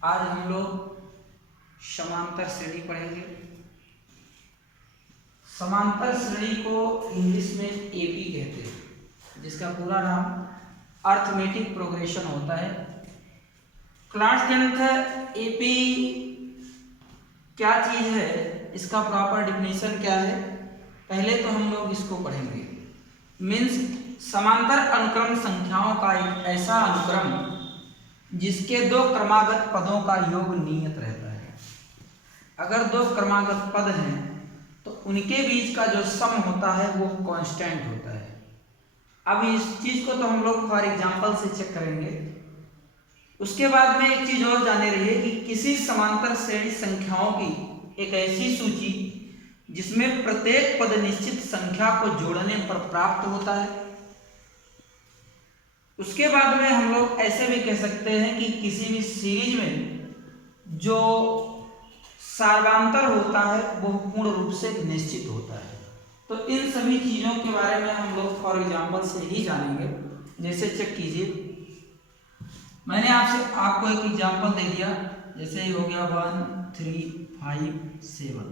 आज हम लोग समांतर श्रेणी पढ़ेंगे। समांतर श्रेणी को इंग्लिश में एपी कहते हैं, जिसका पूरा नाम अर्थमेटिक प्रोग्रेशन होता है। क्लास 10th एपी क्या चीज़ है, इसका प्रॉपर डिफिनेशन क्या है, पहले तो हम लोग इसको पढ़ेंगे। मीन्स समांतर अनुक्रम संख्याओं का एक ऐसा अनुक्रम जिसके दो क्रमागत पदों का योग नियत रहता है। अगर दो क्रमागत पद हैं तो उनके बीच का जो सम होता है वो कांस्टेंट होता है। अब इस चीज को तो हम लोग फॉर एग्जांपल से चेक करेंगे। उसके बाद में एक चीज और जाने रहिए कि किसी समांतर श्रेणी संख्याओं की एक ऐसी सूची जिसमें प्रत्येक पद निश्चित संख्या को जोड़ने पर प्राप्त होता है। उसके बाद में हम लोग ऐसे भी कह सकते हैं कि किसी भी सीरीज में जो सार्वधातुक होता है वो पूर्ण रूप से निश्चित होता है। तो इन सभी चीजों के बारे में हम लोग फॉर एग्जांपल से ही जानेंगे। जैसे चेक कीजिए, मैंने आपको एक एग्जांपल दे दिया, जैसे हो गया 1 3 5 7।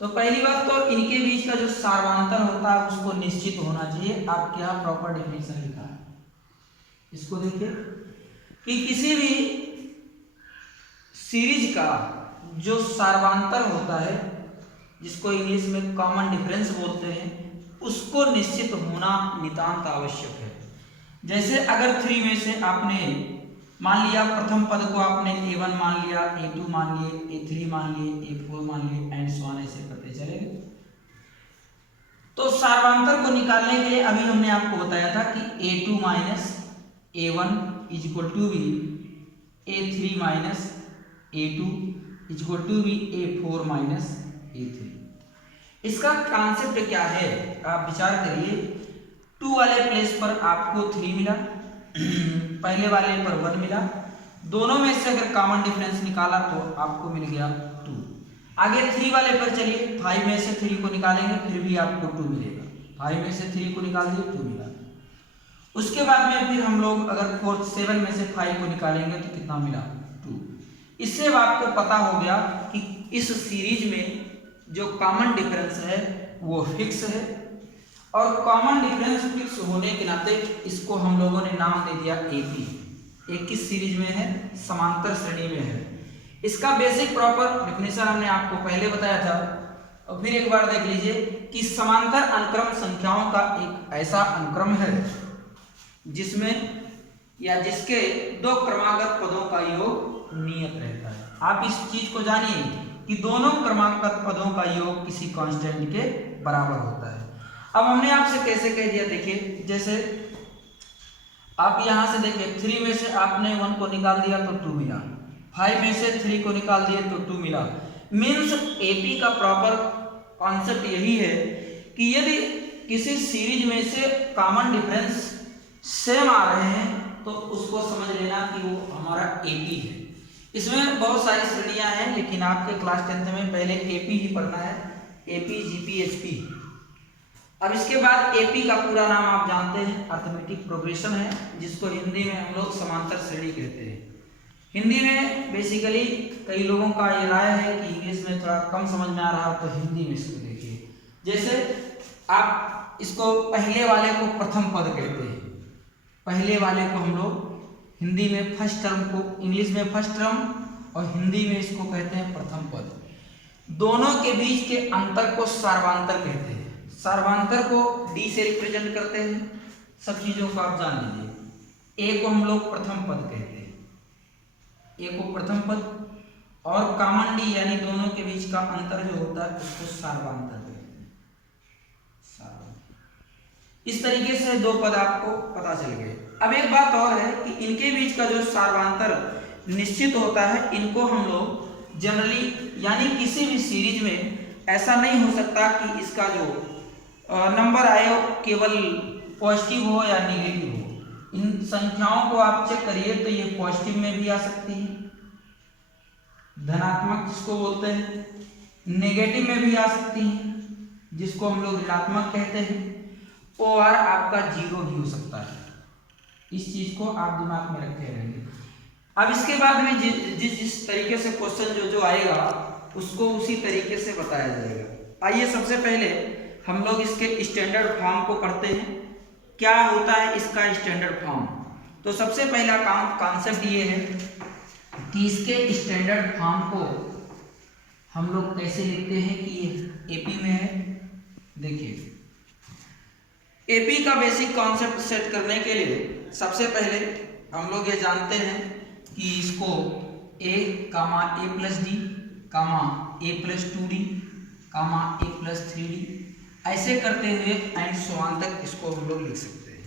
तो पहली बात तो इनके बीच का जो सार्वधातुक होता है उसको निश्चित होना चाहिए। आपके यहाँ प्रॉपर डिफिनेशन लिखा है, इसको देखिए कि किसी भी सीरीज का जो सार्वधातुक होता है, जिसको इंग्लिश में कॉमन डिफरेंस बोलते हैं, उसको निश्चित होना नितांत आवश्यक है। जैसे अगर 3 में से आपने मान लिया, प्रथम पद को आपने A1 मान लिया, A2 मान लिए, A3 मान लिए, A4 मान लिए एंड सो ऑन, ऐसे करते चलेंगे। तो सार्वधातुक को निकालने के लिए अभी हमने आपको बताया था कि A2 minus A1 is equal to B A3 minus A2 is equal to B A4 minus A3। इसका कॉन्सेप्ट क्या है, आप विचार करिए। 2 वाले प्लेस पर आपको 3 मिला, पहले वाले पर 1 मिला, दोनों में से अगर कॉमन डिफरेंस निकाला तो आपको मिल गया 2। आगे 3 वाले पर चलिए, 5 में से 3 को निकालेंगे फिर भी आपको 2 मिलेगा। 5 में से 3 को निकाल दिए 2 मिला। उसके बाद में फिर हम लोग अगर 7 में से 5 को निकालेंगे तो कितना मिला, 2। इससे आपको पता हो गया कि इस सीरीज में जो कॉमन डिफरेंस है वो फिक्स है, और कॉमन डिफरेंस फिक्स होने के नाते इसको हम लोगों ने नाम दे दिया एपी। एक किस सीरीज में है, समांतर श्रेणी में है। इसका बेसिक प्रॉपर डिफिनेशन हमने आपको पहले बताया था, और फिर एक बार देख लीजिए कि समांतर अनुक्रम संख्याओं का एक ऐसा अनुक्रम है जिसमें या जिसके दो क्रमागत पदों का योग नियत रहता है। आप इस चीज को जानिए कि दोनों क्रमागत पदों का योग किसी कांस्टेंट के बराबर होता है। अब हमने आपसे कैसे कह दिया, देखिए जैसे आप यहां से देखिए 3 में से आपने 1 को निकाल दिया तो 2 मिला, 5 में से 3 को निकाल दिए तो 2 मिला। मीन्स एपी का प्रॉपर कॉन्सेप्ट यही है कि यदि किसी सीरीज में से कॉमन डिफरेंस सेम आ रहे हैं तो उसको समझ लेना कि वो हमारा एपी है। इसमें बहुत सारी श्रेणियां हैं, लेकिन आपके क्लास 10th में पहले एपी ही पढ़ना है, एपी जीपी एचपी। अब इसके बाद एपी का पूरा नाम आप जानते हैं, अर्थमेटिक प्रोग्रेशन है, जिसको हिंदी में हम लोग समांतर श्रेणी कहते हैं। हिंदी में बेसिकली कई लोगों का ये राय है कि इंग्लिश में थोड़ा कम समझ में आ रहा, तो हिंदी में इसको देखिए। जैसे आप इसको पहले वाले को प्रथम पद कहते हैं, पहले वाले को हम लोग हिंदी में फर्स्ट टर्म को, इंग्लिश में फर्स्ट टर्म और हिंदी में इसको कहते हैं प्रथम पद। दोनों के बीच के अंतर को सार्वधातुक कहते हैं। सार्वधातुक को डी से रिप्रेजेंट करते हैं। सब चीजों को आप जान लीजिए। ए को हम लोग प्रथम पद कहते हैं, ए को प्रथम पद, और कॉमन डी यानी दोनों के बीच का अंतर जो होता है उसको सार्वधातुक कहते हैं। इस तरीके से 2 पद आपको पता चल गए। अब एक बात और है कि इनके बीच का जो सार्वधातुक निश्चित होता है, इनको हम लोग जनरली यानी किसी भी सीरीज में ऐसा नहीं हो सकता कि इसका जो नंबर आए केवल पॉजिटिव हो या नेगेटिव हो। इन संख्याओं को आप चेक करिए तो ये पॉजिटिव में भी आ सकती है, धनात्मक जिसको बोलते हैं, नेगेटिव में भी आ सकती है जिसको हम लोग ऋणात्मक कहते हैं, और आपका 0 भी हो सकता है। इस चीज को आप दिमाग में रखे रहेंगे। अब इसके बाद में जिस तरीके से क्वेश्चन जो आएगा उसको उसी तरीके से बताया जाएगा। आइए सबसे पहले हम लोग इसके स्टैंडर्ड फॉर्म को पढ़ते हैं। क्या होता है इसका स्टैंडर्ड फॉर्म? तो सबसे पहला कॉन्सेप्ट ये है कि इसके स्टैंडर्ड फॉर्म को हम लोग कैसे लिखते हैं कि ये एपी में है। देखिए, एपी का बेसिक कॉन्सेप्ट सेट करने के लिए सबसे पहले हम लोग ये जानते हैं कि इसको a, a plus D, a plus 2d, a plus 3d ऐसे करते हुए एंड समान तक इसको हम लोग लिख सकते हैं।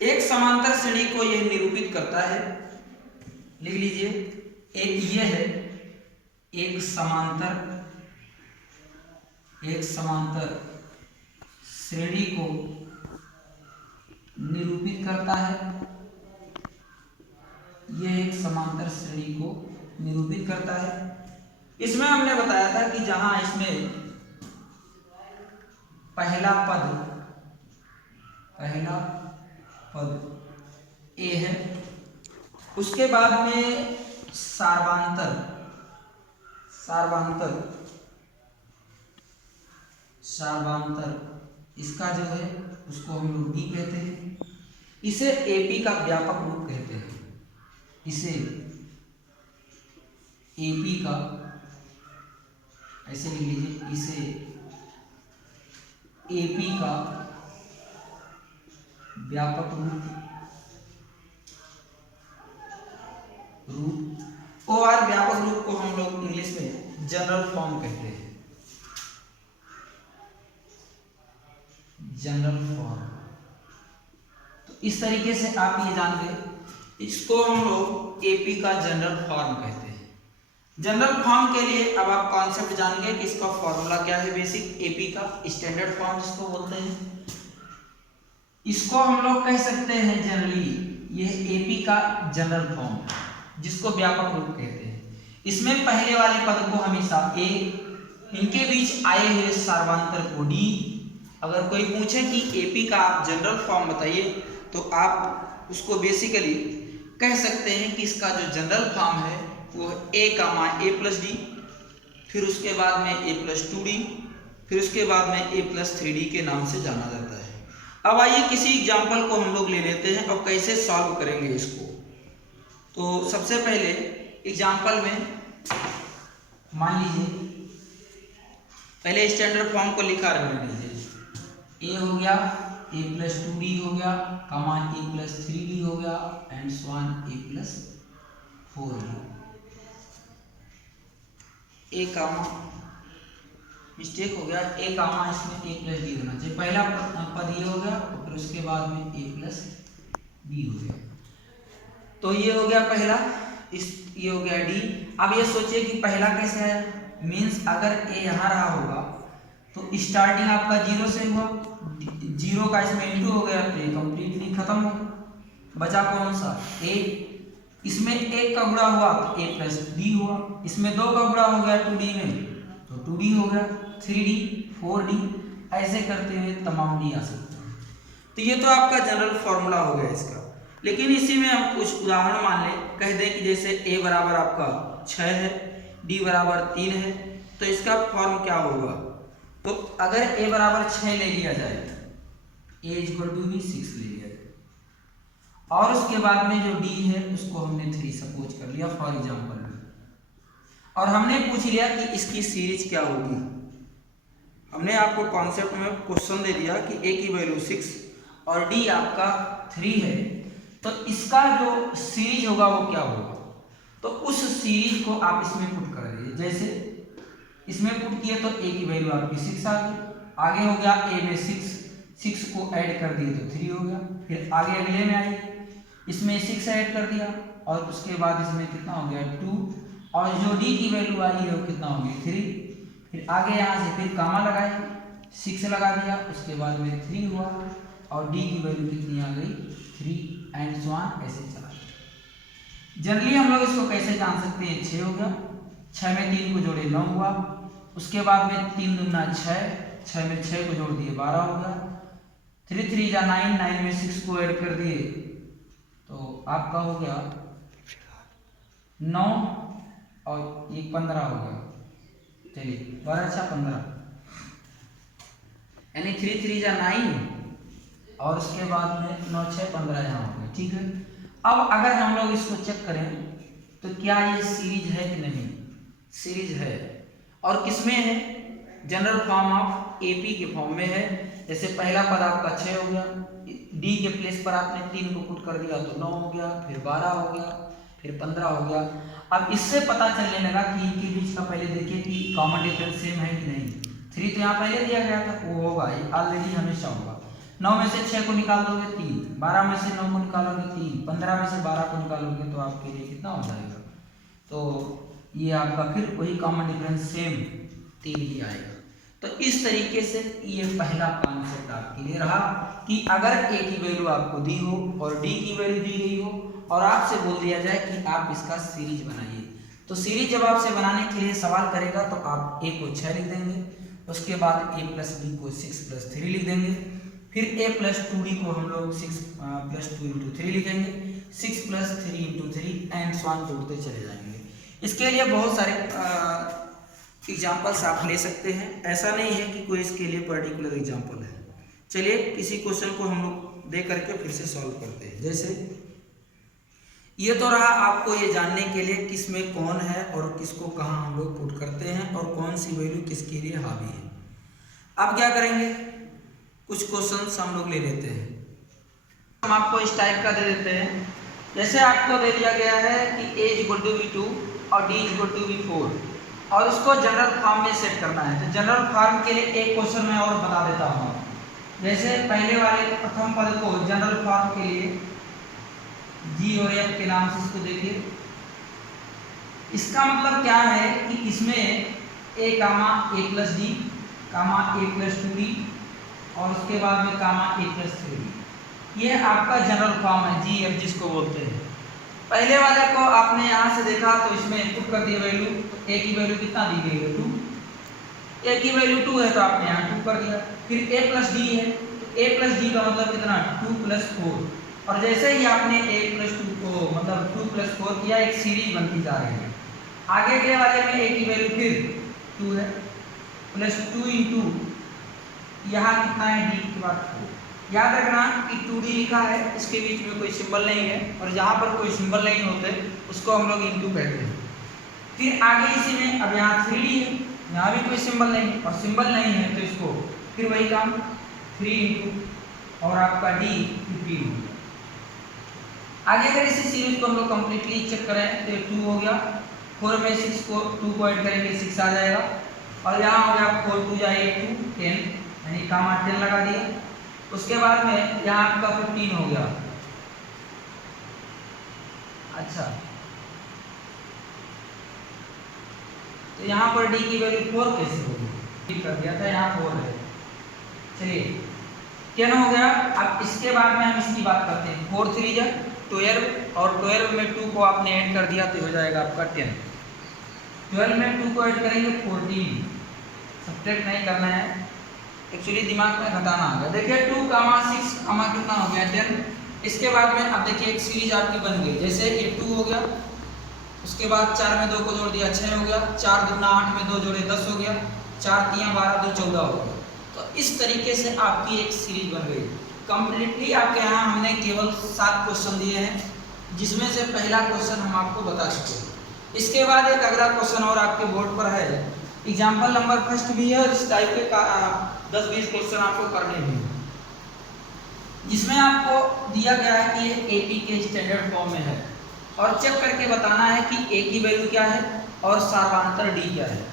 एक समांतर श्रेणी को यह निरूपित करता है, लिख लीजिए, एक ये है एक समांतर श्रेणी को निरूपित करता है। यह एक समांतर श्रेणी को निरूपित करता है। इसमें हमने बताया था कि जहां इसमें पहला पद ए है, उसके बाद में सार्वधातुक इसका जो है उसको हम लोग डी कहते हैं। इसे एपी का व्यापक रूप कहते हैं। इसे एपी का, ऐसे लिख लीजिए, इसे एपी का व्यापक रूप और व्यापक रूप को हम लोग इंग्लिश में जनरल फॉर्म कहते हैं। जनरल फॉर्म, तो इस तरीके से आप ये जान गए, इसको हम लोग एपी का जनरल फॉर्म कहते हैं। जनरल फॉर्म के लिए अब आप कॉन्सेप्ट जान गए कि इसका फॉर्मूला क्या है। बेसिक एपी का स्टैंडर्ड फॉर्म जिसको बोलते हैं, इसको हम लोग कह सकते हैं जनरली ये एपी का जनरल फॉर्म, जिसको व्यापक रूप कहते हैं। इसमें पहले वाले पद को हमेशा ए, इनके बीच आए हुए सार्वधातुक को डी। अगर कोई पूछे कि एपी का आप जनरल फॉर्म बताइए तो आप उसको बेसिकली कह सकते हैं कि इसका जो जनरल फॉर्म है वो a प्लस डी, फिर उसके बाद में a प्लस 2d, फिर उसके बाद में a प्लस 3d के नाम से जाना जाता है। अब आइए किसी एग्जाम्पल को हम लोग ले लेते हैं और कैसे सॉल्व करेंगे इसको। तो सबसे पहले एग्जाम्पल में मान लीजिए, पहले स्टैंडर्ड फॉर्म को लिखा रहने दीजिए। a हो गया, a प्लस 2d हो गया, a प्लस 3d हो गया and so on a plus 4d। A comma mistake हो गया, ए कामा इसमें a प्लस डी होना चाहिए। पहला पद ये हो गया और फिर उसके बाद में a प्लस डी हो गया। तो ये हो गया पहला, ये हो गया डी। अब ये सोचिए कि पहला कैसे है, मीन्स अगर a यहाँ रहा होगा तो स्टार्टिंग आपका 0 से हुआ, 0 का इसमें इंटू हो गया तो ये कंप्लीटली खत्म हो गया। बचा कौन सा, a। इसमें 1 का गुणा हुआ तो a प्लस डी हुआ, इसमें 2 का गुणा हो गया 2d में तो 2d हो गया, 3d 4d ऐसे करते हुए तमाम डी आ सकते हैं। तो ये तो आपका जनरल फॉर्मूला हो गया इसका। लेकिन इसी में हम कुछ उदाहरण मान लें, कह दें कि जैसे a बराबर आपका 6 है, d बराबर 3 है, तो इसका फॉर्म क्या होगा। तो अगर a बराबर 6 ले लिया जाए, a इक्वल टू भी 6 ले लिया जाए, और उसके बाद में जो d है उसको हमने 3 सपोज कर लिया फॉर एग्जांपल में, और हमने पूछ लिया कि इसकी सीरीज क्या होगी। हमने आपको कॉन्सेप्ट में क्वेश्चन दे दिया कि a की वैल्यू 6 और d आपका 3 है, तो इसका जो सीरीज होगा वो क्या होगा। तो उस सीरीज को आप इसमें पुट कर दीजिए। जैसे इसमें पुट किए तो a की वैल्यू आपकी 6 आ गई, आगे हो गया a में 6 को ऐड कर दिए तो 3 हो गया, फिर आगे अगले में आइए, इसमें 6 ऐड कर दिया और उसके बाद इसमें कितना हो गया 2, और जो d की वैल्यू आई है वो कितना हो गया 3। फिर आगे यहाँ से फिर कामा लगाए, 6 लगा दिया, उसके बाद में 3 हुआ और d की वैल्यू कितनी आ गई 3 एंड सो ऑन ऐसे चला। जनरली हम लोग इसको कैसे जान सकते हैं, 6 हो गया, 6 में 3 को जोड़े 9 हुआ, उसके बाद में 3 दूना 6, 6 में 6 को जोड़ दिए 12 हो गया, 3 3 जा 9, 9 में 6 को ऐड कर दिए तो आपका हो गया 9 और ये 15 हो गया। चलिए 12 × 15 यानी 3 3 जा 9 और उसके बाद में 9 6 15 यहाँ हो गया। ठीक है, अब अगर हम लोग इसको चेक करें तो क्या ये सीरीज है कि नहीं? सीरीज है। और किसमें है? जनरल फॉर्म ऑफ एपी के फॉर्म में है। जैसे पहला पद आपका 6 हो गया, डी के प्लेस पर आपने 3 को पुट कर दिया तो 9 हो गया, फिर 12 हो गया, फिर 15 हो गया। अब इससे पता चलने लगा कि इनके बीच का पहले देखिए कि कॉमन डिफरेंस सेम है कि नहीं। 3 तो यहाँ पहले दिया गया था, वो होगा, ये ऑलरेडी हमेशा होगा। 9 में से 6 को निकाल दोगे 3, 12 में से 9 को निकालोगे 3, 15 में से 12 को निकालोगे तो आपके लिए कितना हो जाएगा? तो ये आपका फिर वही कॉमन डिफरेंस सेम 3 ही आएगा। तो इस तरीके से ये पहला कॉन्सेप्ट आपके लिए रहा कि अगर ए की वैल्यू आपको दी हो और डी की वैल्यू दी गई हो और आपसे बोल दिया जाए कि आप इसका सीरीज बनाइए, तो सीरीज जब आपसे बनाने के लिए सवाल करेगा तो आप ए को 6 लिख देंगे, उसके बाद a + b को 6 + 3 लिख देंगे, फिर a + 2d को हम लोग 6 + 2 × 3 लिखेंगे, 6 + 3 × 3 एंड सो ऑन जोड़ते चले जाएंगे। इसके लिए बहुत सारे एग्जाम्पल्स आप ले सकते हैं, ऐसा नहीं है कि कोई इसके लिए पर्टिकुलर एग्जाम्पल है। चलिए किसी क्वेश्चन को हम लोग दे करके फिर से सॉल्व करते हैं। जैसे ये तो रहा आपको ये जानने के लिए किस में कौन है और किसको कहाँ हम लोग पुट करते हैं और कौन सी वैल्यू किसके लिए हावी है। अब क्या करेंगे, कुछ क्वेश्चंस हम लोग ले लेते हैं। हम आपको इस टाइप का दे देते हैं। जैसे आपको दे दिया गया है कि a = v2 और d = v4 और उसको जनरल फॉर्म में सेट करना है। तो जनरल फॉर्म के लिए एक क्वेश्चन मैं और बता देता हूँ। जैसे पहले वाले प्रथम पद को जनरल फॉर्म के लिए जी और एफ के नाम से इसको देखिए। इसका मतलब क्या है कि इसमें a, a + d, a + 2d और उसके बाद में a + 3d, ये आपका जनरल फॉर्म है जी एफ जिसको बोलते हैं। पहले वाले को आपने यहाँ से देखा तो इसमें पुट कर दिया वैल्यू, तो a की वैल्यू कितना दी गई है 2, a की वैल्यू 2 है तो आपने यहाँ 2 कर दिया। फिर a + d है तो a + d का मतलब कितना 2 + 4 और जैसे ही आपने a + 2 को मतलब 2 + 4 किया एक सीरीज बनती जा रही है। आगे के वाले में a की वैल्यू फिर 2 है +2 × यहाँ कितना है d के बाद 4। याद रखना कि 2d लिखा है, इसके बीच में कोई सिंबल नहीं है और जहाँ पर कोई सिंबल नहीं होते उसको हम लोग इंटू कहते हैं। फिर आगे इसी में अब यहाँ 3d है, यहाँ भी कोई सिंबल नहीं और सिंबल नहीं है तो इसको फिर वही काम 3 × और आपका d 15 हो गया। आगे अगर इसी सीरीज को हम लोग कम्प्लीटली चेक करें तो 2 हो गया, 4 में 6 को 2 को ऐड करेंगे 6 आ जाएगा और यहाँ हो गया 4 2 जाए 2 10 यानी 10 लगा दिया। उसके बाद में यहाँ आपका 15 हो गया। अच्छा तो यहाँ पर d की वैल्यू 4 कैसे होगी, कर दिया था यहाँ 4 है। चलिए 10 हो गया। अब इसके बाद में हम इसकी बात करते हैं। 4 3 जा 12 और 12 में 2 को आपने ऐड कर दिया तो हो जाएगा आपका 10। 12 में 2 को ऐड करेंगे 14, सब्ट्रैक्ट नहीं करना है, एक्चुअली दिमाग में घटाना आ गया। देखिए 2, 6, कितना हो गया 10। इसके बाद में अब देखिए एक सीरीज आपकी बन गई। जैसे ये 2 हो गया, उसके बाद 4 में 2 को जोड़ दिया 6 हो गया, 4 दूना 8 में 2 जोड़े 10 हो गया, 4 3 12 2 14 हो गया। तो इस तरीके से आपकी एक सीरीज बन गई कम्प्लीटली। आपके यहाँ हमने केवल 7 क्वेश्चन दिए हैं जिसमें से पहला क्वेश्चन हम आपको बता चुके हैं। इसके बाद एक अगला क्वेश्चन और आपके बोर्ड पर है, एग्जाम्पल नंबर फर्स्ट भी है और इस टाइप के 10-20 क्वेश्चन आपको करने भी हैं, जिसमें आपको दिया गया है कि ये एपी के स्टैंडर्ड फॉर्म में है और चेक करके बताना है कि ए की वैल्यू क्या है और सार्वधातर डी क्या है।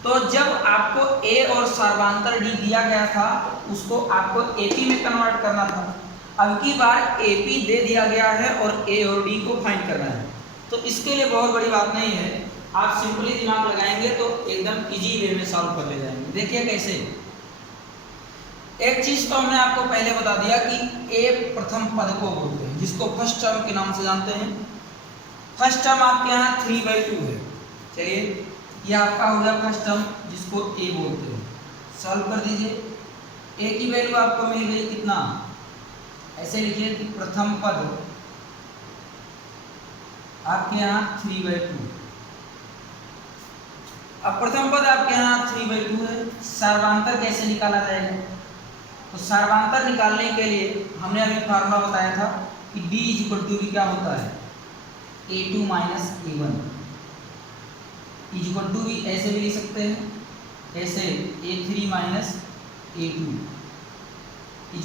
तो जब आपको ए और सार्वधातर डी दिया गया था तो उसको आपको एपी में कन्वर्ट करना था। अब की बार एपी दे दिया गया है और ए और डी को फाइंड करना है। तो इसके लिए बहुत बड़ी बात नहीं है, आप सिंपली दिमाग लगाएंगे तो एकदम इजी वे में सॉल्व कर ले जाएंगे। देखिए कैसे, एक चीज तो हमने आपको पहले बता दिया कि ए प्रथम पद को बोलते हैं जिसको फर्स्ट टर्म के नाम से जानते हैं। फर्स्ट टर्म आपके यहाँ 3/2 है। चलिए ये आपका हो गया फर्स्ट टर्म जिसको ए बोलते हैं। सॉल्व कर दीजिए, ए की वैल्यू आपको मिल गई कितना, ऐसे लिखिए कि प्रथम पद आपके यहाँ 3/2। अब प्रथम पद आपके यहाँ 3/2 है। सर्वांतर कैसे निकाला जाएगा? तो सर्वांतर निकालने के लिए हमने अभी फार्मूला बताया था कि D = क्या होता है, A2 - A1 = ऐसे भी लिख सकते हैं, ऐसे A3 - A2 =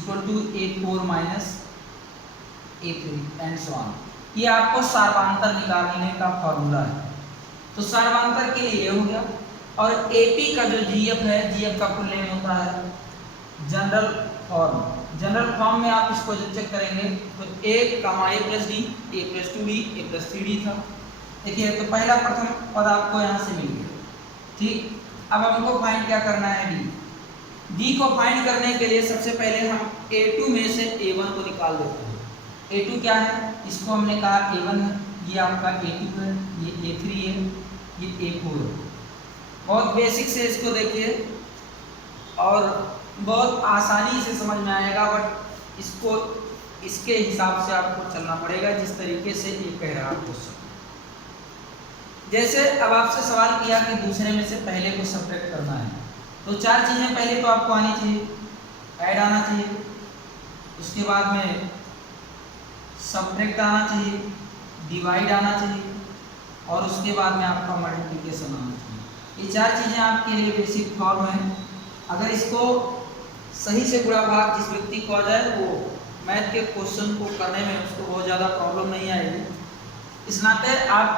A4 - A3 and so on. ये आपको सर्वांतर निकालने का फॉर्मूला है। तो सर्वांतर के लिए ये हो गया। और AP का जो GF है, GF का फुल नेम होता है जनरल फॉर्म। जनरल फॉर्म में आप इसको जब चेक करेंगे तो A, A + D, A + 2D, A + 3D था। देखिए, तो पहला प्रथम पद आपको यहाँ से मिल गया। ठीक, अब हमको फाइंड क्या करना है, D को फाइंड करने के लिए सबसे पहले हम A2 में से A1 को निकाल देते हैं। A2 क्या है, इसको हमने कहा A1 है, ये आपका A2 है, ये A3 है, ये A4 है। बहुत बेसिक से इसको देखिए और बहुत आसानी से समझ में आएगा, बट इसको इसके हिसाब से आपको चलना पड़ेगा जिस तरीके से ये कह रहा है क्वेश्चन। जैसे अब आपसे सवाल किया कि दूसरे में से पहले को सब्ट्रैक्ट करना है, तो चार चीज़ें पहले तो आपको आनी चाहिए। ऐड आना चाहिए, उसके बाद में सब्ट्रैक्ट आना चाहिए, डिवाइड आना चाहिए और उसके बाद में आपका मल्टीप्लिकेशन आना चाहिए। ये चार चीज़ें आपके लिए बेसिक फॉर्म है। अगर इसको सही से गुणा भाग जिस व्यक्ति को आ जाए वो मैथ के क्वेश्चन को करने में उसको बहुत ज़्यादा प्रॉब्लम नहीं आएगी। इस नाते आप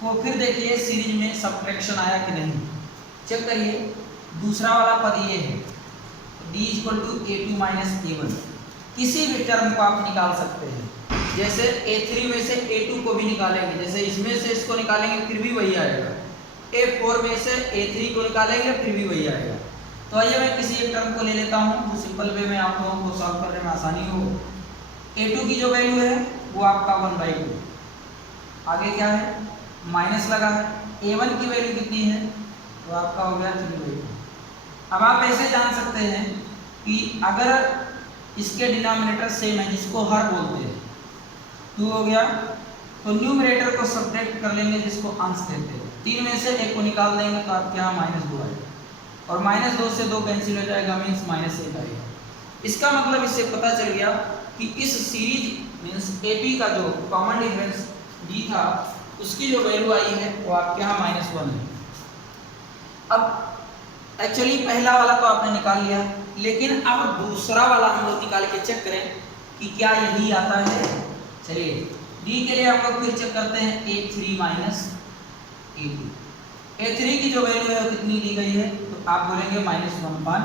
को फिर देखिए सीरीज में सब्ट्रैक्शन आया कि नहीं, चेक करिए। दूसरा वाला पद ये है, D = A2 - A1। किसी भी टर्म को आप निकाल सकते हैं। जैसे A3 में से A2 को भी निकालेंगे, जैसे इसमें से इसको निकालेंगे फिर भी वही आएगा। A4 में से A3 को निकालेंगे फिर भी वही आएगा। तो आइए मैं किसी एक टर्म को ले लेता हूँ जो सिंपल वे में आप लोगों को सॉल्व करने में आसानी हो। A2 की जो वैल्यू है वो आपका 1/2। आगे क्या है, माइनस लगा है। A1 की वैल्यू कितनी है, तो आपका हो गया 3/2। अब आप ऐसे जान सकते हैं कि अगर इसके डिनोमिनेटर सेम है, जिसको हर बोलते हैं, 2 हो गया, तो न्यूमरेटर को सब्ट्रैक्ट कर लेंगे जिसको अंश कहते हैं। 3 में से 1 को निकाल देंगे तो आपके यहाँ -2 आएगा और -2 से 2 कैंसिल हो जाएगा, मीन्स -1 आएगा। इसका मतलब इससे पता चल गया कि इस सीरीज मीन्स AP का जो कॉमन डिफरेंस D था उसकी जो वैल्यू आई है वो आपके यहाँ -1 है। अब एक्चुअली पहला वाला तो आपने निकाल लिया, लेकिन अब दूसरा वाला हम लोग निकाल के चेक करें कि क्या यही आता है। चलिए, D के लिए हम लोग फिर चेक करते हैं A3 - A2। A3 की जो वैल्यू है वो कितनी दी गई है, तो आप बोलेंगे -1/2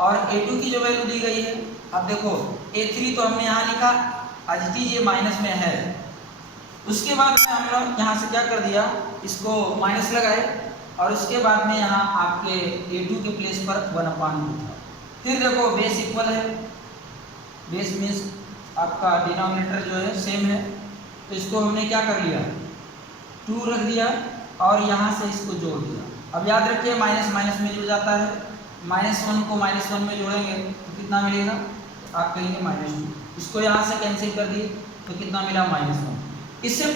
और A2 की जो वैल्यू दी गई है, अब देखो A3 तो हमने यहाँ लिखा, आज ये माइनस में है। उसके बाद में हम लोग यहाँ से क्या कर दिया, इसको माइनस लगाए और उसके बाद में यहाँ आपके A2 के प्लेस पर 1/2 था। फिर देखो बेस इक्वल है, बेस मीन्स आपका डिनोमिनेटर जो है सेम है, तो इसको हमने क्या कर लिया, 2 रख दिया और यहाँ से इसको जोड़ दिया। अब याद रखिए माइनस माइनस में जुड़ जाता है, -1 को -1 में जोड़ेंगे तो कितना मिलेगा, आप कहेंगे -2। इसको यहाँ से कैंसिल कर दिए तो कितना मिला, -1। इससे